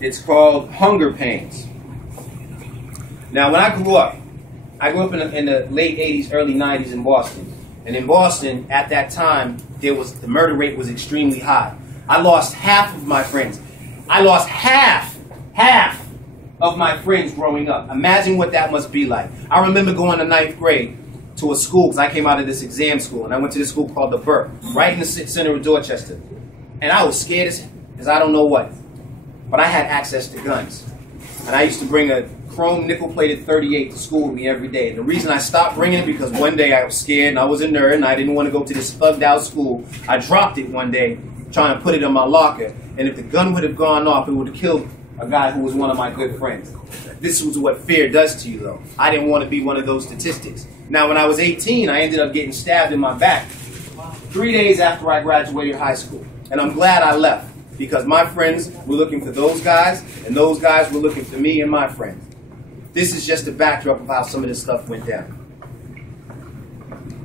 It's called Hunger Pains. Now, when I grew up in the late 80s, early 90s in Boston. And in Boston, at that time, the murder rate was extremely high. I lost half of my friends. I lost half of my friends growing up. Imagine what that must be like. I remember going to 9th grade to a school, because I came out of this exam school, and I went to this school called the Burke, right in the center of Dorchester. And I was scared as I don't know what. But I had access to guns. And I used to bring a chrome nickel-plated .38 to school with me every day. And the reason I stopped bringing it because one day I was scared and I was a nerd and I didn't want to go to this thugged-out school. I dropped it one day trying to put it in my locker. And if the gun would have gone off, it would have killed a guy who was one of my good friends. This was what fear does to you, though. I didn't want to be one of those statistics. Now, when I was 18, I ended up getting stabbed in my back 3 days after I graduated high school. And I'm glad I left, because my friends were looking for those guys, and those guys were looking for me and my friends. This is just a backdrop of how some of this stuff went down.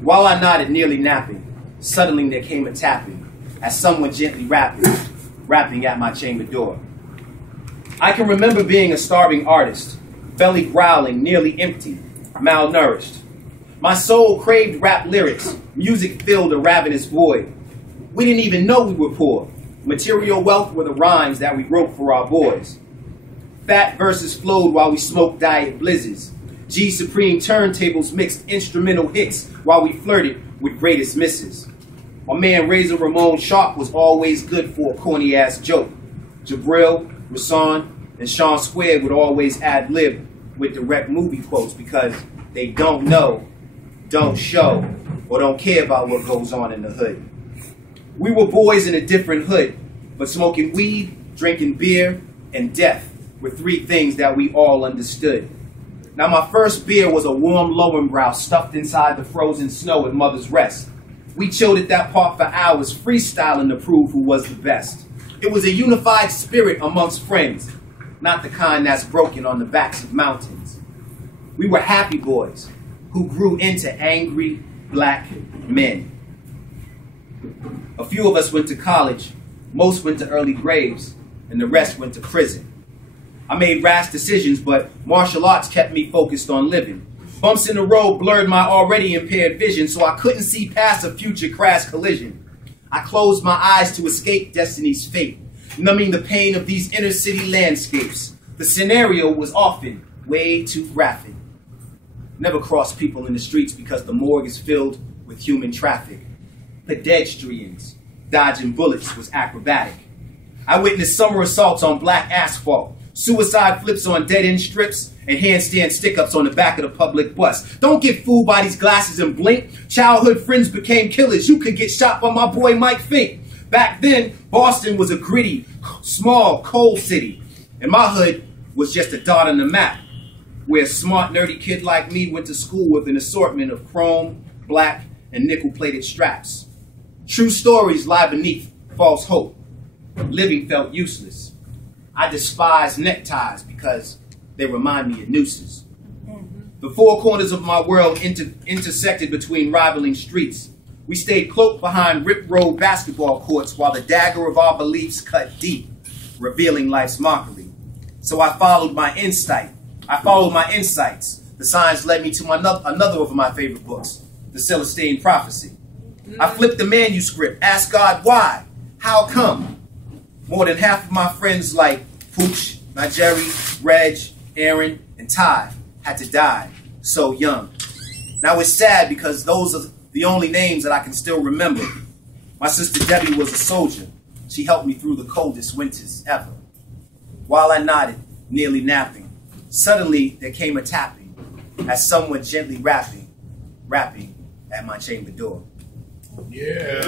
While I nodded, nearly napping, suddenly there came a tapping, as someone gently rapping at my chamber door. I can remember being a starving artist, belly growling, nearly empty, malnourished. My soul craved rap lyrics, music filled a ravenous void. We didn't even know we were poor. Material wealth were the rhymes that we wrote for our boys. Fat verses flowed while we smoked diet blizzards. G Supreme turntables mixed instrumental hits while we flirted with greatest misses. My man Razor Ramon Sharp was always good for a corny-ass joke. Jabril, Rasan, and Sean Square would always ad-lib with direct movie quotes because they don't know, don't show, or don't care about what goes on in the hood. We were boys in a different hood, but smoking weed, drinking beer, and death were three things that we all understood. Now, my first beer was a warm Lowenbrow stuffed inside the frozen snow at Mother's Rest. We chilled at that park for hours, freestyling to prove who was the best. It was a unified spirit amongst friends, not the kind that's broken on the backs of mountains. We were happy boys who grew into angry black men. A few of us went to college, most went to early graves, and the rest went to prison. I made rash decisions, but martial arts kept me focused on living. Bumps in the road blurred my already impaired vision, so I couldn't see past a future crash collision. I closed my eyes to escape destiny's fate, numbing the pain of these inner city landscapes. The scenario was often way too graphic. Never cross people in the streets because the morgue is filled with human traffic. Pedestrians dodging bullets was acrobatic. I witnessed summer assaults on black asphalt, suicide flips on dead-end strips, and handstand stick-ups on the back of the public bus. Don't get fooled by these glasses and blink. Childhood friends became killers. You could get shot by my boy Mike Fink. Back then, Boston was a gritty, small, cold city, and my hood was just a dot on the map, where a smart, nerdy kid like me went to school with an assortment of chrome, black, and nickel-plated straps. True stories lie beneath false hope. Living felt useless. I despise neckties because they remind me of nooses. The four corners of my world intersected between rivaling streets. We stayed cloaked behind Rip Road basketball courts while the dagger of our beliefs cut deep, revealing life's mockery. So I followed my insight. I followed my insights. The signs led me to another of my favorite books, The Celestine Prophecy. I flipped the manuscript, asked God why, how come? More than half of my friends like Pooch, Nigeri, Reg, Aaron, and Ty had to die so young. Now it's sad because those are the only names that I can still remember. My sister Debbie was a soldier. She helped me through the coldest winters ever. While I nodded, nearly napping, suddenly there came a tapping as someone gently rapping at my chamber door. Yeah.